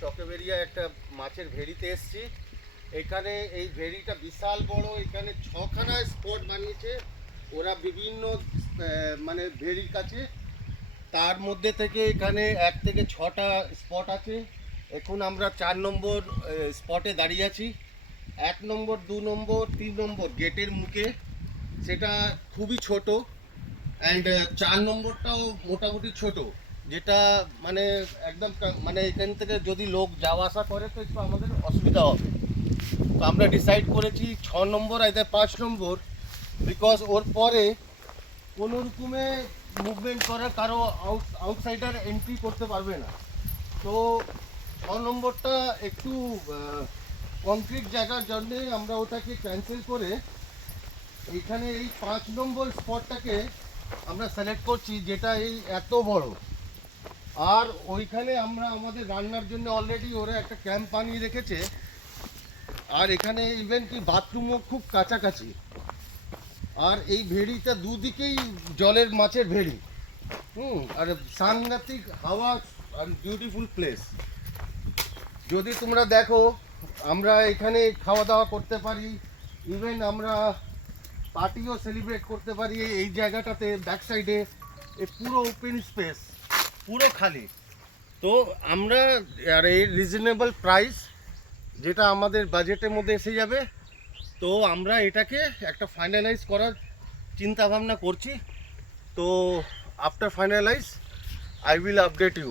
চকেবেরিয়া একটা মাছের ভেড়িতে এসেছি। এখানে এই ভেড়িটা বিশাল বড়, এখানে 6খানা স্পট বানিয়েছে ওরা বিভিন্ন মানে ভেড়ির কাছে। তার মধ্যে থেকে এখানে 1 থেকে 6টা স্পট আছে। এখন আমরা 4 নম্বর স্পটে দাঁড়িয়ে আছি। 1 নম্বর, 2 নম্বর, 3 নম্বর গেটের মুখে, সেটা খুবই ছোট। অ্যান্ড 4 নম্বরটাও মোটামুটি ছোট, যেটা মানে একদম মানে এখান থেকে যদি লোক যাওয়া আসা করে তো একটু আমাদের অসুবিধা হবে। তো আমরা ডিসাইড করেছি 6 নম্বর আইদার 5 নম্বর, বিকজ ওর পরে কোনো রকমে মুভমেন্ট করার কারো আউটসাইডার এন্ট্রি করতে পারবে না। তো 6 নম্বরটা একটু কংক্রিট জায়গার জন্যে আমরা ওটাকে ক্যান্সেল করে এইখানে এই 5 নম্বর স্পটটাকে আমরা সিলেক্ট করছি, যেটা এই এত বড়। আর ওইখানে আমরা আমাদের রান্নার জন্য অলরেডি ওরা একটা ক্যাম্প বানিয়ে রেখেছে। আর এখানে ইভেন কি বাথরুমও খুব কাছাকাছি। আর এই ভেড়িটা দুদিকেই জলের মাছের ভেড়ি, আর সাংঘাতিক হাওয়া আর বিউটিফুল প্লেস। যদি তোমরা দেখো, আমরা এখানে খাওয়া দাওয়া করতে পারি, ইভেন আমরা পার্টিও সেলিব্রেট করতে পারি এই জায়গাটাতে। ব্যাক সাইডে পুরো ওপেন স্পেস, পুরো খালি। তো আমরা আর এই রিজনেবল প্রাইস, যেটা আমাদের বাজেটের মধ্যে এসে যাবে, তো আমরা এটাকে একটা ফাইনালাইজ করার চিন্তা ভাবনা করছি। তো after finalize I will update you.